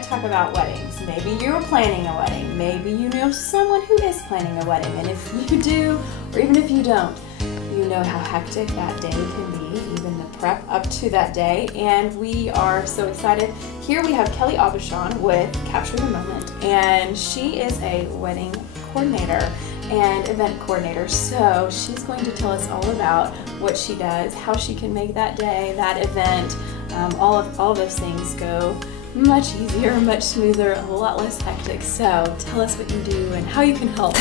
to talk about weddings. Maybe you're planning a wedding. Maybe you know someone who is planning a wedding. And if you do, or even if you don't, you know how hectic that day can be, even the prep up to that day. And we are so excited. Here we have Kelly Aubuchon with Capture the Moment. And she is a wedding coordinator and event coordinator. So she's going to tell us all about what she does, how she can make that day, that event, all of those things go much easier, much smoother, a lot less hectic. So tell us what you do and how you can help.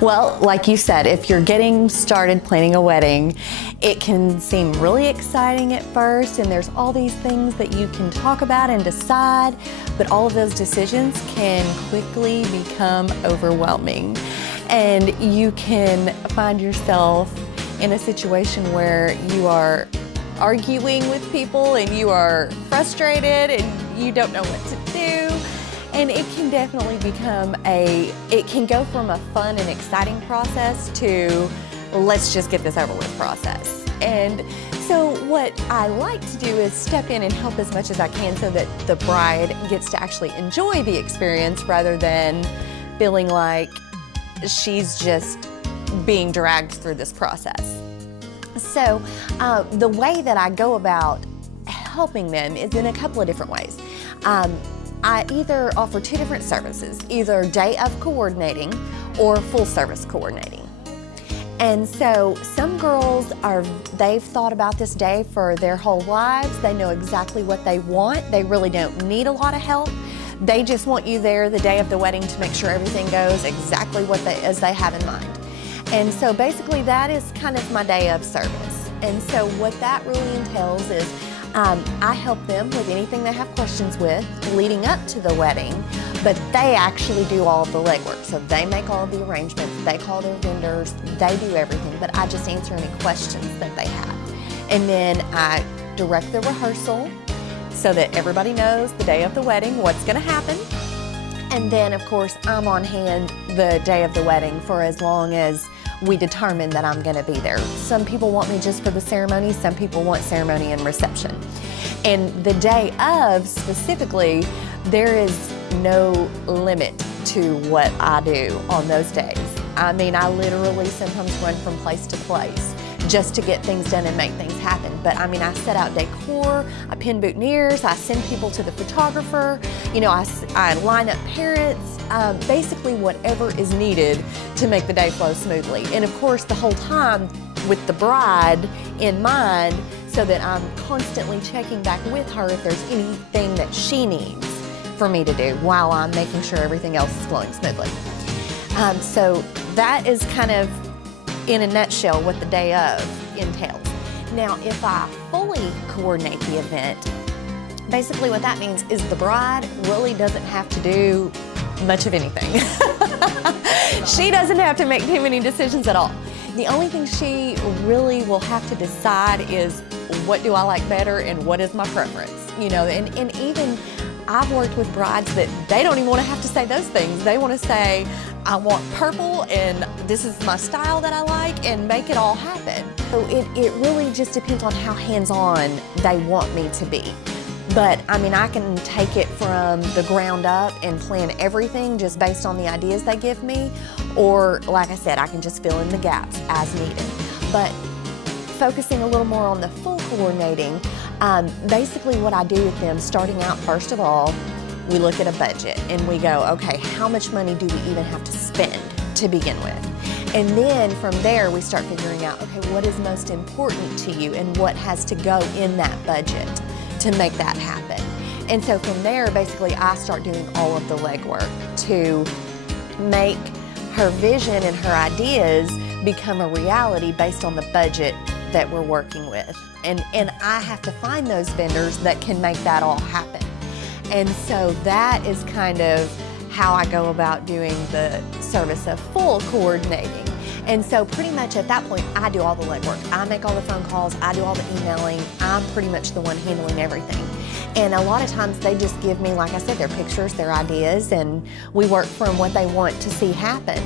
Well, like you said, if you're getting started planning a wedding, it can seem really exciting at first, and there's all these things that you can talk about and decide, but all of those decisions can quickly become overwhelming. And you can find yourself in a situation where you are arguing with people and you are frustrated and you don't know what to do. And it can definitely become it can go from a fun and exciting process to let's just get this over with process. And so what I like to do is step in and help as much as I can so that the bride gets to actually enjoy the experience rather than feeling like she's just being dragged through this process. So the way that I go about helping them is in a couple of different ways. I either offer two different services, either day of coordinating or full service coordinating. And so some girls they've thought about this day for their whole lives. They know exactly what they want. They really don't need a lot of help. They just want you there the day of the wedding to make sure everything goes exactly as they have in mind. And so basically that is kind of my day of service. And so what that really entails is I help them with anything they have questions with leading up to the wedding, but they actually do all of the legwork. So they make all of the arrangements, they call their vendors, they do everything, but I just answer any questions that they have. And then I direct the rehearsal so that everybody knows the day of the wedding what's going to happen. And then, of course, I'm on hand the day of the wedding for as long as we determine that I'm going to be there. Some people want me just for the ceremony, some people want ceremony and reception. And the day of, specifically, there is no limit to what I do on those days. I mean, I literally sometimes run from place to place just to get things done and make things happen. But I mean, I set out decor, I pin boutonnieres, I send people to the photographer, you know, I line up parents, basically whatever is needed to make the day flow smoothly. And of course, the whole time with the bride in mind, so that I'm constantly checking back with her if there's anything that she needs for me to do while I'm making sure everything else is flowing smoothly. So that is kind of, in a nutshell, what the day of entails. Now, if I fully coordinate the event, basically what that means is the bride really doesn't have to do much of anything. She doesn't have to make too many decisions at all. The only thing she really will have to decide is what do I like better and what is my preference, you know, and even I've worked with brides that they don't even want to have to say those things. They want to say, I want purple and this is my style that I like, and make it all happen. So it really just depends on how hands-on they want me to be. But I mean, I can take it from the ground up and plan everything just based on the ideas they give me, or like I said, I can just fill in the gaps as needed. But focusing a little more on the full coordinating, basically what I do with them, starting out, first of all, we look at a budget and we go, okay, how much money do we even have to spend to begin with? And then from there, we start figuring out, okay, what is most important to you and what has to go in that budget to make that happen. And so from there, basically, I start doing all of the legwork to make her vision and her ideas become a reality based on the budget that we're working with. And I have to find those vendors that can make that all happen. And so that is kind of how I go about doing the service of full coordinating. And so pretty much at that point, I do all the legwork. I make all the phone calls, I do all the emailing. I'm pretty much the one handling everything. And a lot of times they just give me, like I said, their pictures, their ideas, and we work from what they want to see happen.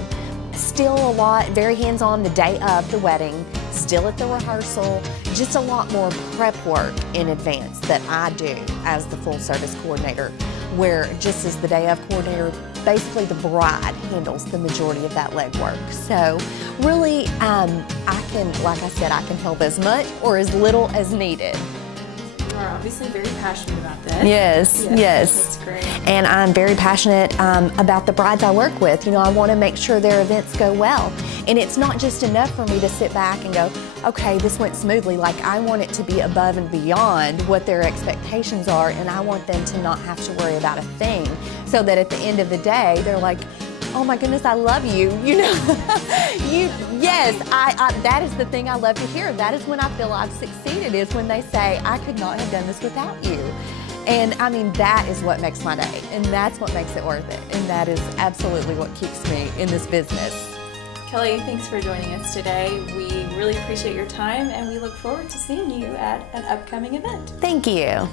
Still a lot, very hands-on the day of the wedding, still at the rehearsal, just a lot more prep work in advance that I do as the full service coordinator. where just as the day of coordinator, basically the bride handles the majority of that legwork. So really, I can, like I said, I can help as much or as little as needed. You are obviously very passionate about this. Yes. That's great. And I'm very passionate about the brides I work with. You know, I want to make sure their events go well. And it's not just enough for me to sit back and go, okay, this went smoothly. Like, I want it to be above and beyond what their expectations are, and I want them to not have to worry about a thing, so that at the end of the day, they're like, oh my goodness, I love you. You know, yes, that is the thing I love to hear. That is when I feel I've succeeded, is when they say, I could not have done this without you. And I mean, that is what makes my day, and that's what makes it worth it. And that is absolutely what keeps me in this business. Kelly, thanks for joining us today. We really appreciate your time, and we look forward to seeing you at an upcoming event. Thank you.